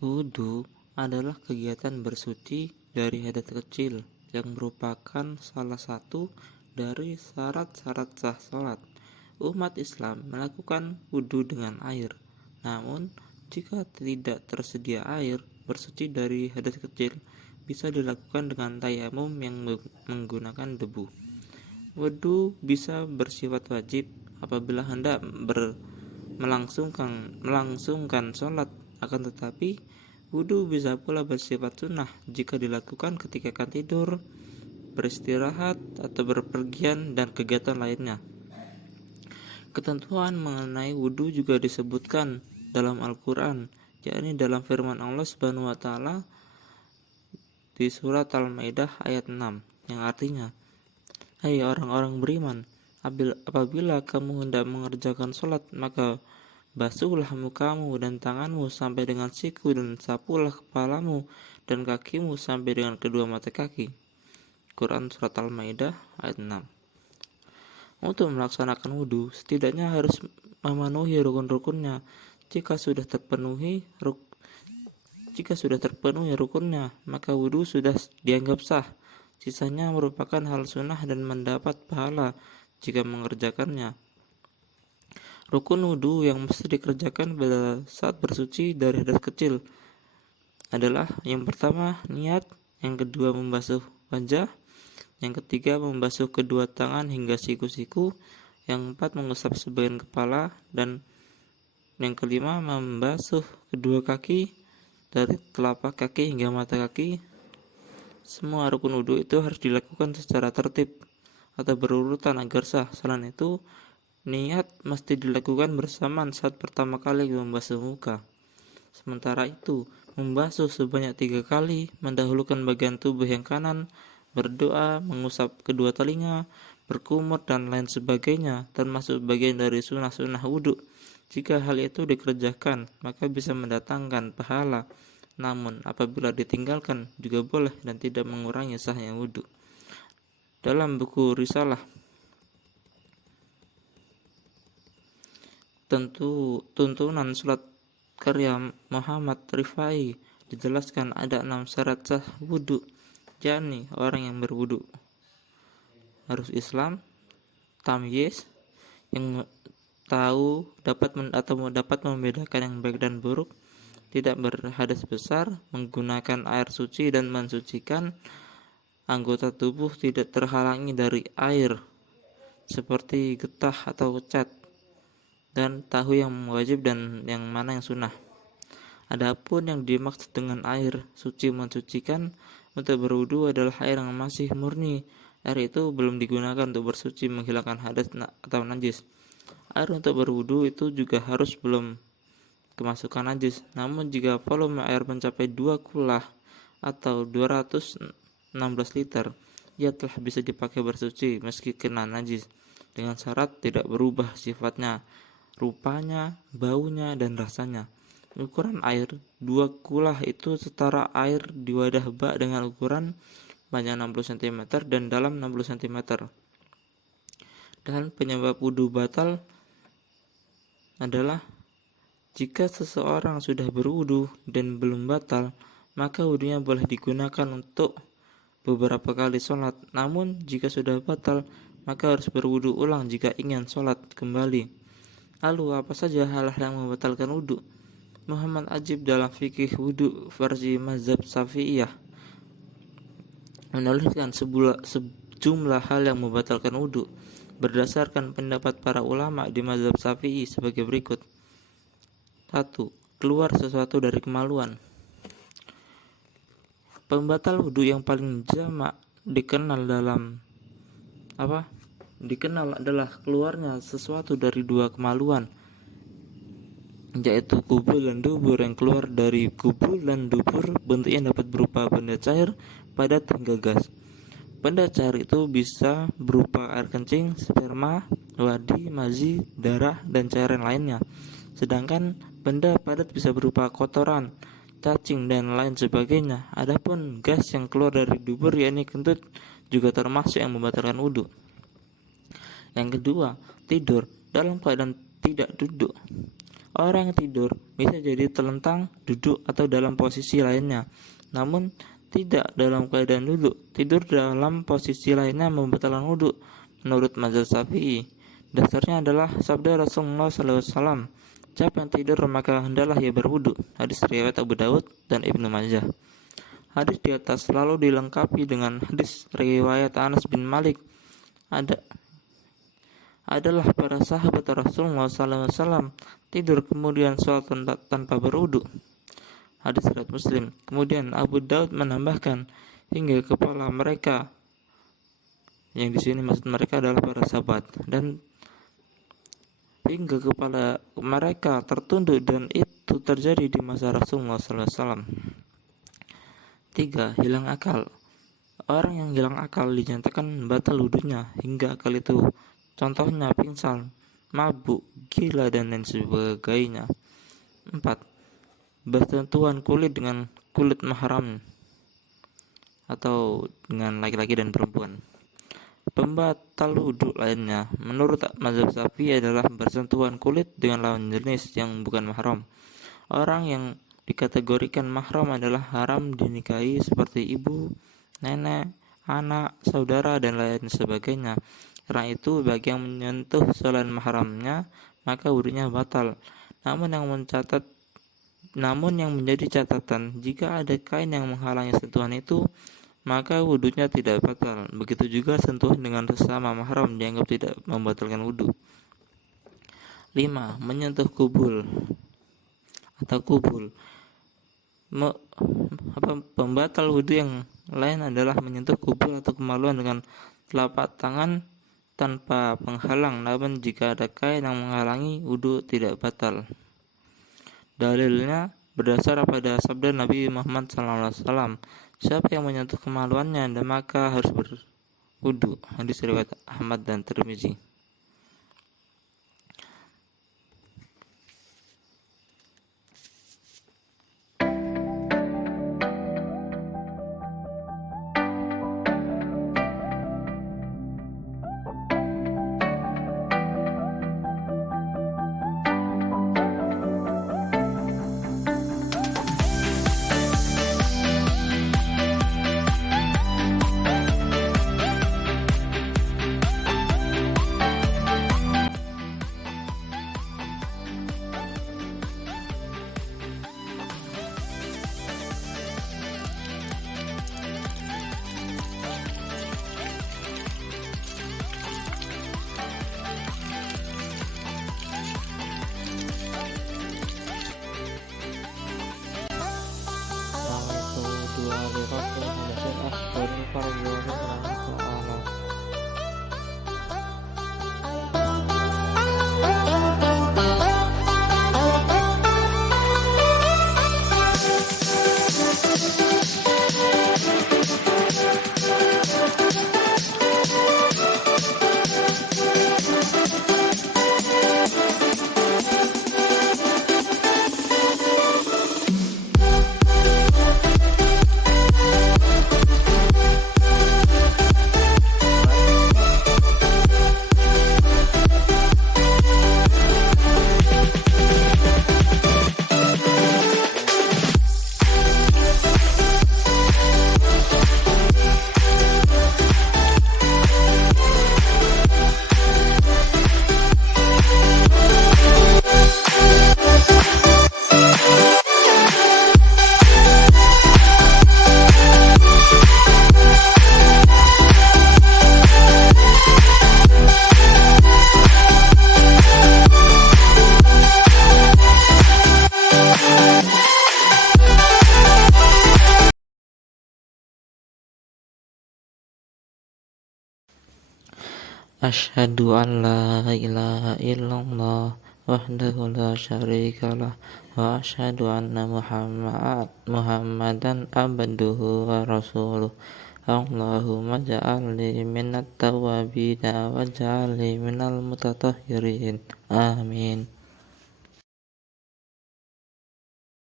Wudhu adalah kegiatan bersuci dari hadas kecil yang merupakan salah satu dari syarat-syarat sah salat. Umat Islam melakukan wudhu dengan air. Namun, jika tidak tersedia air, bersuci dari hadas kecil bisa dilakukan dengan tayamum yang menggunakan debu. Wudhu bisa bersifat wajib apabila hendak melangsungkan sholat, akan tetapi wudhu bisa pula bersifat sunnah jika dilakukan ketika akan tidur, beristirahat, atau berpergian dan kegiatan lainnya. Ketentuan mengenai wudhu juga disebutkan dalam Al-Quran, yakni dalam firman Allah Subhanahu wa Ta'ala di surat Al-Maidah ayat 6, yang artinya, "Hai orang-orang beriman, apabila kamu hendak mengerjakan sholat, maka basuhlah mukamu dan tanganmu sampai dengan siku, dan sapulah kepalamu dan kakimu sampai dengan kedua mata kaki." Quran surat Al-Maidah ayat 6. Untuk melaksanakan wudhu, setidaknya harus memenuhi rukun-rukunnya. Jika sudah terpenuhi rukunnya, maka wudhu sudah dianggap sah. Sisanya merupakan hal sunnah dan mendapat pahala jika mengerjakannya. Rukun wudhu yang mesti dikerjakan pada saat bersuci dari hadas kecil adalah: yang pertama, niat; yang kedua, membasuh wajah; yang ketiga, membasuh kedua tangan hingga siku-siku; yang keempat, mengusap sebagian kepala; dan yang kelima, membasuh kedua kaki dari telapak kaki hingga mata kaki. Semua rukun wudhu itu harus dilakukan secara tertib atau berurutan agar sah. Selain itu, niat mesti dilakukan bersamaan saat pertama kali membasuh muka. Sementara itu, membasuh sebanyak 3 kali, mendahulukan bagian tubuh yang kanan, berdoa, mengusap kedua telinga, berkumur, dan lain sebagainya, termasuk bagian dari sunnah-sunnah wudhu. Jika hal itu dikerjakan, maka bisa mendatangkan pahala. Namun, apabila ditinggalkan juga boleh dan tidak mengurangi sahnya wudhu. Dalam buku Risalah Tuntunan Salat karya Muhammad Rifai dijelaskan ada 6 syarat sah wudhu, yakni orang yang berwudhu harus Islam, tamyiz, yang tahu dapat membedakan yang baik dan buruk, tidak berhadas besar, menggunakan air suci dan mensucikan anggota tubuh tidak terhalangi dari air seperti getah atau cat, dan tahu yang wajib dan yang mana yang sunnah. Adapun yang dimaksud dengan air suci mensucikan untuk berwudu adalah air yang masih murni. Air itu belum digunakan untuk bersuci menghilangkan hadas atau najis. Air untuk berwudu itu juga harus belum kemasukan najis. Namun jika volume air mencapai 2 kulah atau 216 liter, ia telah bisa dipakai bersuci meski kena najis, dengan syarat tidak berubah sifatnya, rupanya, baunya, dan rasanya. Ukuran air 2 kulah itu setara air di wadah bak dengan ukuran panjang 60 cm dan dalam 60 cm. Dan penyebab wudu batal adalah jika seseorang sudah berwudu dan belum batal, maka wudunya boleh digunakan untuk beberapa kali sholat. Namun jika sudah batal, maka harus berwudu ulang jika ingin sholat kembali. Lalu apa saja hal-hal yang membatalkan wudu? Muhammad Ajib dalam fikih wudu versi mazhab Syafi'iyah menuliskan sejumlah hal yang membatalkan wudu berdasarkan pendapat para ulama di mazhab Syafi'i sebagai berikut. 1. Keluar sesuatu dari kemaluan. Pembatal wudu yang paling jamak dikenal adalah keluarnya sesuatu dari 2 kemaluan, yaitu kubul dan dubur. Yang keluar dari kubul dan dubur bentuknya dapat berupa benda cair, padat, hingga gas. Benda cair itu bisa berupa air kencing, sperma, wadi, mazi, darah, dan cairan lainnya. Sedangkan benda padat bisa berupa kotoran, cacing, dan lain sebagainya. Adapun gas yang keluar dari dubur, yakni kentut, juga termasuk yang membatalkan wudu. Yang kedua, tidur dalam keadaan tidak duduk. Orang yang tidur bisa jadi telentang, duduk, atau dalam posisi lainnya, namun tidak dalam keadaan duduk. Tidur dalam posisi lainnya membatalkan wudhu. Menurut mazhab Syafi'i, dasarnya adalah sabda Rasulullah SAW, siapa yang tidur maka hendaklah ia berwudhu. Hadis riwayat Abu Daud dan Ibnu Majah. Hadis di atas selalu dilengkapi dengan hadis riwayat Anas bin Malik. Adalah para sahabat Rasulullah SAW tidur kemudian sholat tanpa berwudu. Hadis riwayat Muslim. Kemudian Abu Daud menambahkan hingga kepala mereka, yang di sini maksud mereka adalah para sahabat, dan hingga kepala mereka tertunduk, dan itu terjadi di masa Rasulullah SAW. 3. Hilang akal. Orang yang hilang akal dinyatakan batal wudunya hingga akal itu, contohnya pingsan, mabuk, gila, dan lain sebagainya. 4. Bersentuhan kulit dengan kulit mahram atau dengan laki-laki dan perempuan. Pembatal wudhu lainnya menurut mazhab Syafi'i adalah bersentuhan kulit dengan lawan jenis yang bukan mahram. Orang yang dikategorikan mahram adalah haram dinikahi seperti ibu, nenek, anak, saudara, dan lain sebagainya. Karena itu bagi yang menyentuh selain mahramnya maka wudhunya batal. Namun yang menjadi catatan, jika ada kain yang menghalangi sentuhan itu, maka wudhunya tidak batal. Begitu juga sentuhan dengan sesama mahram dianggap tidak membatalkan wudhu. 5. Menyentuh kubul atau kubul. Pembatal wudhu yang lain adalah menyentuh kubul atau kemaluan dengan telapak tangan tanpa penghalang. Namun jika ada kain yang menghalangi, wudhu tidak batal. Dalilnya berdasar pada sabda Nabi Muhammad SAW, siapa yang menyentuh kemaluannya maka harus berwudhu. Hadis riwayat Ahmad dan Tirmizi. Asyhadu an la ilaha illallah wahdahu la syarikalah wa asyhadu anna Muhammadan abduhu wa rasuluh. Allahumma ja'alni minat tawwabin wa ja'alni minal mutatahhirin. Amin.